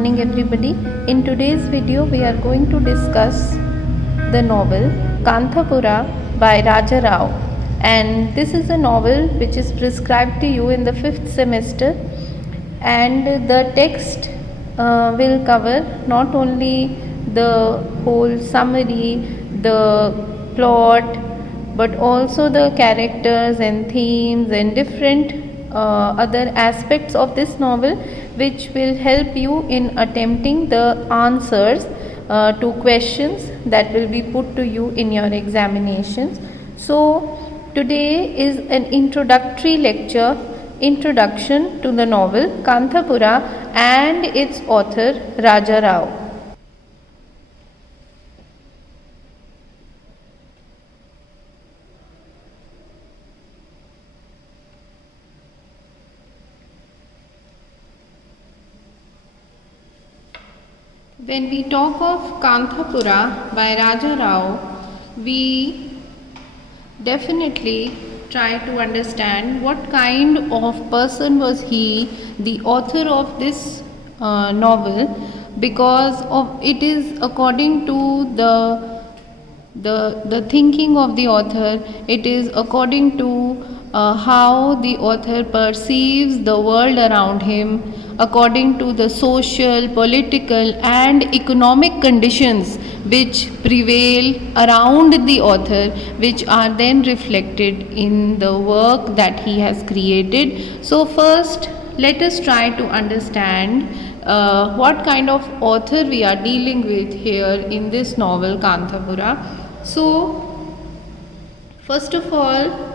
morning everybody. In today's video we are going to discuss the novel Kanthapura by Raja Rao, and this is a novel which is prescribed to you in the 5th semester, and the text will cover not only the whole summary, the plot, but also the characters and themes and different other aspects of this novel, which will help you in attempting the answers to questions that will be put to you in your examinations. So today is an introductory lecture, introduction to the novel Kanthapura and its author Raja Rao. When we talk of Kanthapura by Raja Rao, we definitely try to understand what kind of person was he, the author of this novel, because of it is according to the thinking of the author. It is according to how the author perceives the world around him, according to the social, political and economic conditions which prevail around the author, which are then reflected in the work that he has created. So first let us try to understand what kind of author we are dealing with here in this novel Kanthapura. So first of all,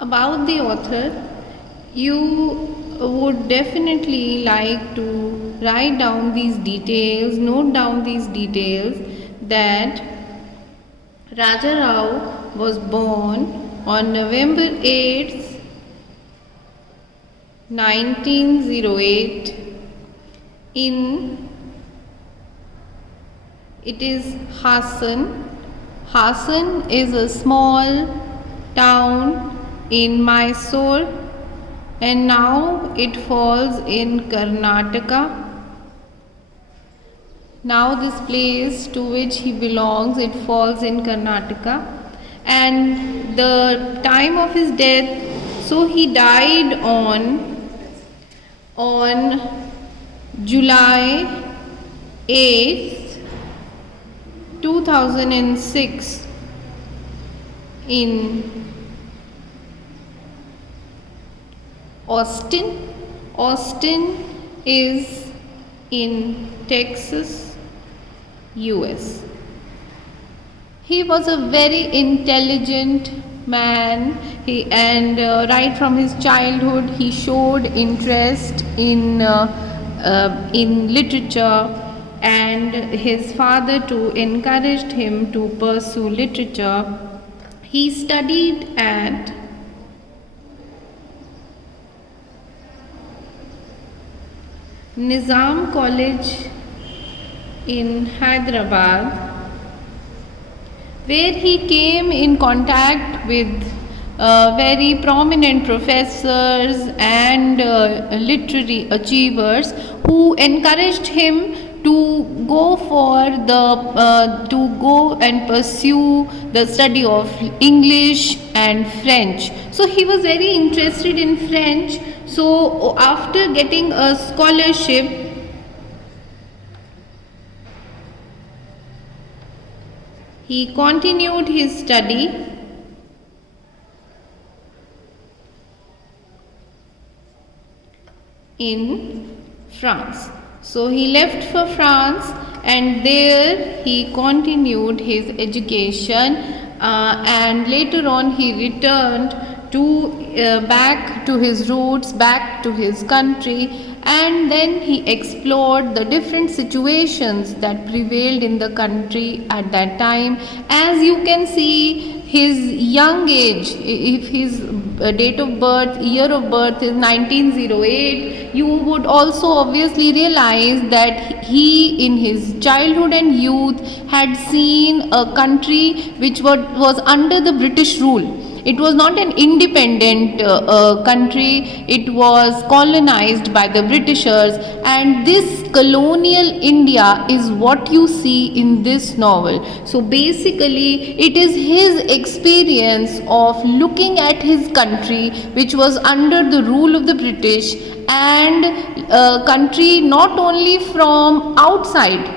about the author, you would definitely like to write down these details, note down these details, that Raja Rao was born on November 8th, 1908 in, it is Hassan. Hassan is a small town in Mysore, and now it falls in Karnataka. Now this place to which he belongs, it falls in Karnataka, and the time of his death, so he died on July 8th, 2006 in Austin. Austin is in Texas, US. He was a very intelligent man, and right from his childhood he showed interest in literature, and his father too encouraged him to pursue literature. He studied at Nizam College in Hyderabad, where he came in contact with very prominent professors and literary achievers who encouraged him to go and pursue the study of English and French. So he was very interested in French. So after getting a scholarship, he continued his study in France. So he left for France, and there he continued his education, and later on he returned back to his roots, back to his country, and then he explored the different situations that prevailed in the country at that time. As you can see, his young age, if his date of birth, year of birth is 1908, you would also obviously realize that he in his childhood and youth had seen a country which was under the British rule. It was not an independent country. It was colonized by the Britishers, and this colonial India is what you see in this novel. So basically it is his experience of looking at his country, which was under the rule of the British, and country not only from outside.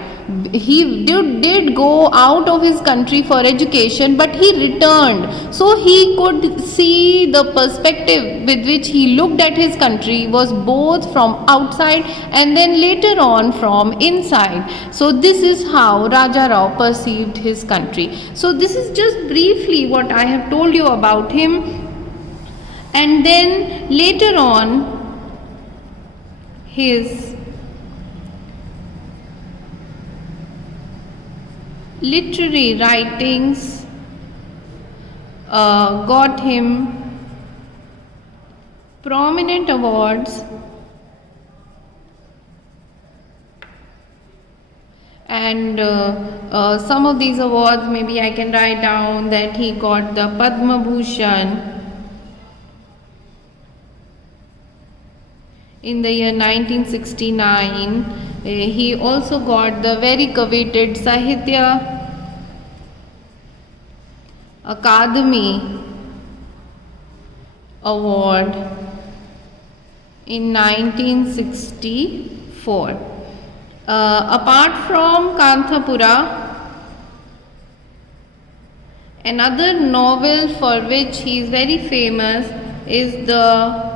He did go out of his country for education, but he returned, so he could see the perspective with which he looked at his country was both from outside and then later on from inside. So this is how Raja Rao perceived his country. So this is just briefly what I have told you about him. And then later on, his literary writings got him prominent awards, and some of these awards maybe I can write down that he got the Padma Bhushan in the year 1969. He also got the very coveted Sahitya Akademi Award in 1964. Apart from Kanthapura, another novel for which he is very famous is the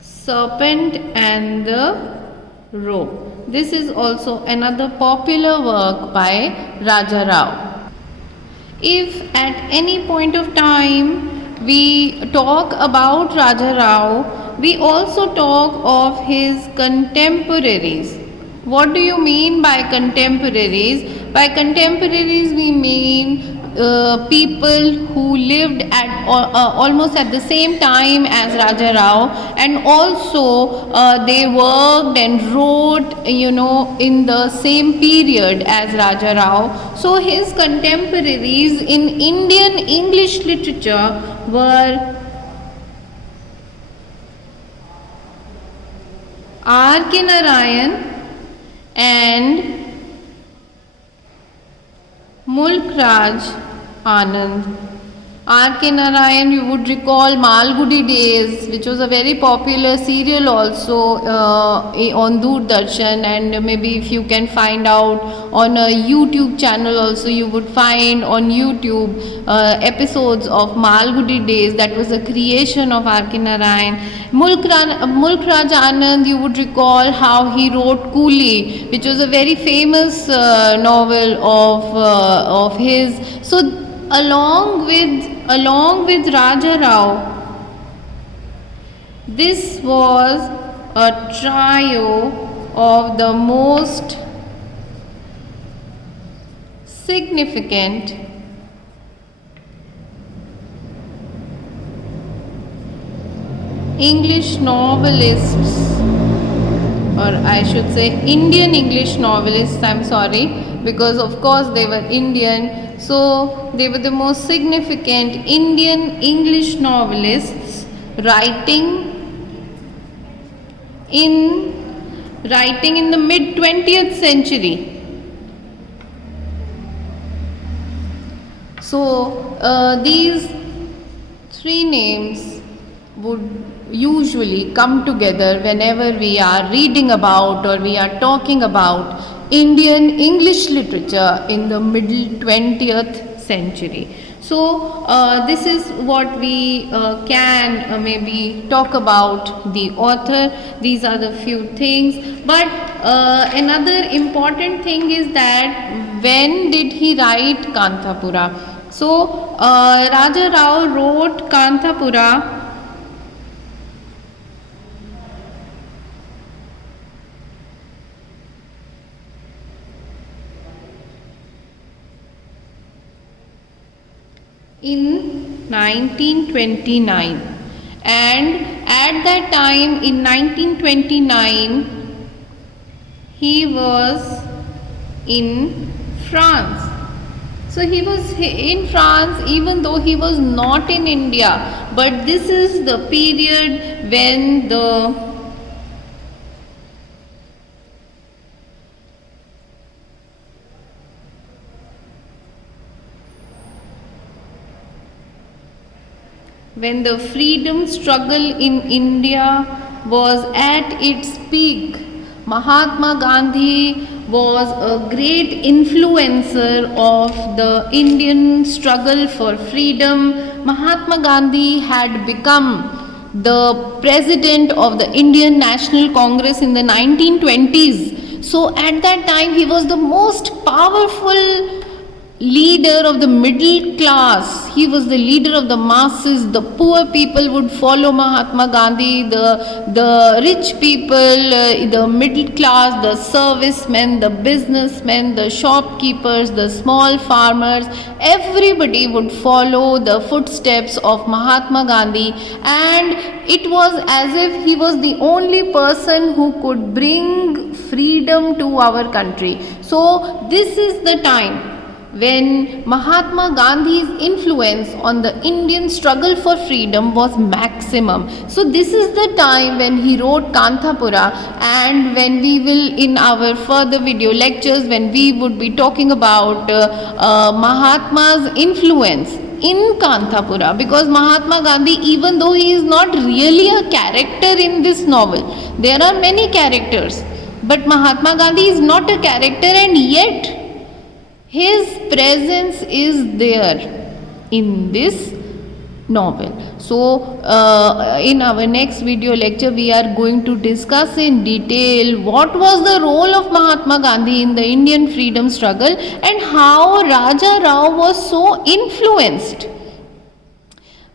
Serpent and the Roe. This is also another popular work by Raja Rao. If at any point of time we talk about Raja Rao, we also talk of his contemporaries. What do you mean by contemporaries? By contemporaries we mean people who lived at almost at the same time as Raja Rao, and also they worked and wrote, in the same period as Raja Rao. So his contemporaries in Indian English literature were R.K. Narayan and Mulk Raj Anand. R.K. Narayan, you would recall Malgudi Days, which was a very popular serial also on Doordarshan, and maybe if you can find out on a YouTube channel also, you would find on YouTube episodes of Malgudi Days. That was a creation of R.K. Narayan. Mulk Raj Anand, you would recall how he wrote Coolie, which was a very famous novel of his. So along with Raja Rao, this was a trio of the most significant English novelists, or I should say Indian English novelists, I'm sorry, because of course they were Indian. So they were the most significant Indian English novelists writing in the mid 20th century. So these three names would usually come together whenever we are reading about or we are talking about Indian English literature in the middle 20th century. So this is what we can maybe talk about the author. These are the few things, but another important thing is that when did he write Kanthapura? So Raja Rao wrote Kanthapura in 1929, and at that time in 1929 he was in France. So he was in France even though he was not in India, but this is the period when the freedom struggle in India was at its peak. Mahatma Gandhi was a great influencer of the Indian struggle for freedom. Mahatma Gandhi had become the president of the Indian National Congress in the 1920s. So at that time he was the most powerful leader of the middle class. He was the leader of the masses. The poor people would follow Mahatma Gandhi, the rich people, the middle class, the servicemen, the businessmen, the shopkeepers, the small farmers, everybody would follow the footsteps of Mahatma Gandhi, and it was as if he was the only person who could bring freedom to our country. So this is the time when Mahatma Gandhi's influence on the Indian struggle for freedom was maximum. So this is the time when he wrote Kanthapura, and when we will in our further video lectures, when we would be talking about Mahatma's influence in Kanthapura, because Mahatma Gandhi, even though he is not really a character in this novel, there are many characters, but Mahatma Gandhi is not a character, and yet his presence is there in this novel. So in our next video lecture we are going to discuss in detail what was the role of Mahatma Gandhi in the Indian freedom struggle, and how Raja Rao was so influenced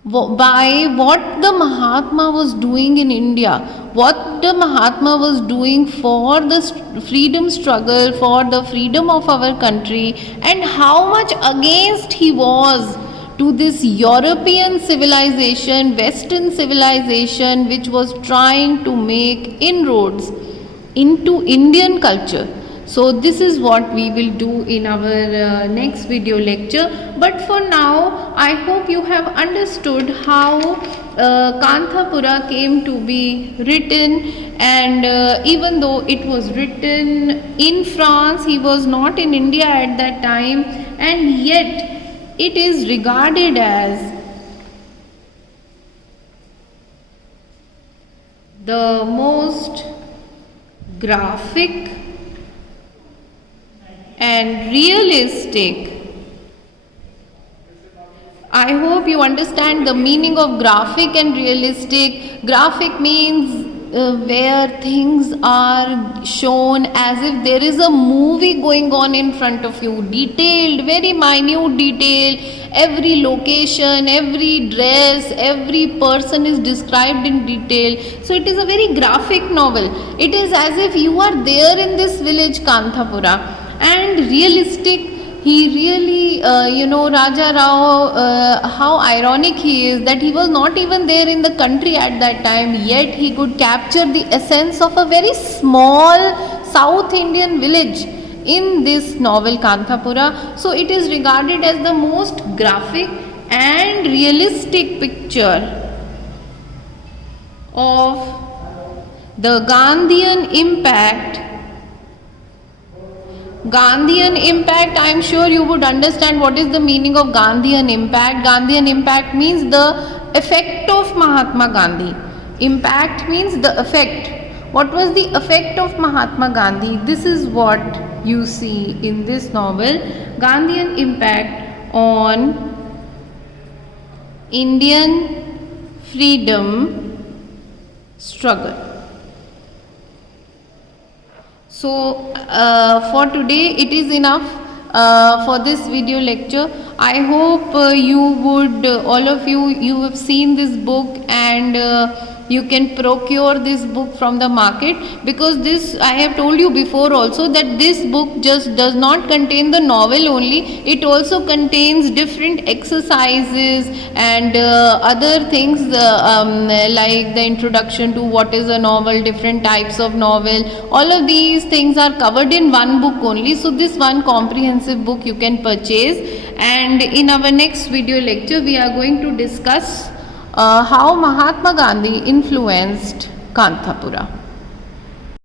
by what the Mahatma was doing in India, what the Mahatma was doing for the freedom struggle, for the freedom of our country, and how much against he was to this European civilization, Western civilization, which was trying to make inroads into Indian culture. So this is what we will do in our next video lecture. But for now, I hope you have understood how Kanthapura came to be written, and even though it was written in France, he was not in India at that time, and yet it is regarded as the most graphic and realistic. I hope you understand the meaning of graphic and realistic. Graphic means where things are shown as if there is a movie going on in front of you, detailed, very minute detail, every location, every dress, every person is described in detail. So it is a very graphic novel. It is as if you are there in this village Kanthapura. And realistic, he really Raja Rao, how ironic he is that he was not even there in the country at that time, yet he could capture the essence of a very small South Indian village in this novel Kanthapura. So it is regarded as the most graphic and realistic picture of the Gandhian impact. Gandhian impact, I am sure you would understand what is the meaning of Gandhian impact. Gandhian impact means the effect of Mahatma Gandhi. Impact means the effect. What was the effect of Mahatma Gandhi? This is what you see in this novel, Gandhian impact on Indian freedom struggle. So for today it is enough for this video lecture. I hope you would, all of you have seen this book, and you can procure this book from the market, because this, I have told you before also, that this book just does not contain the novel only, it also contains different exercises and other things, like the introduction to what is a novel, different types of novel, all of these things are covered in one book only. So this one comprehensive book you can purchase, and in our next video lecture we are going to discuss how Mahatma Gandhi influenced Kanthapura.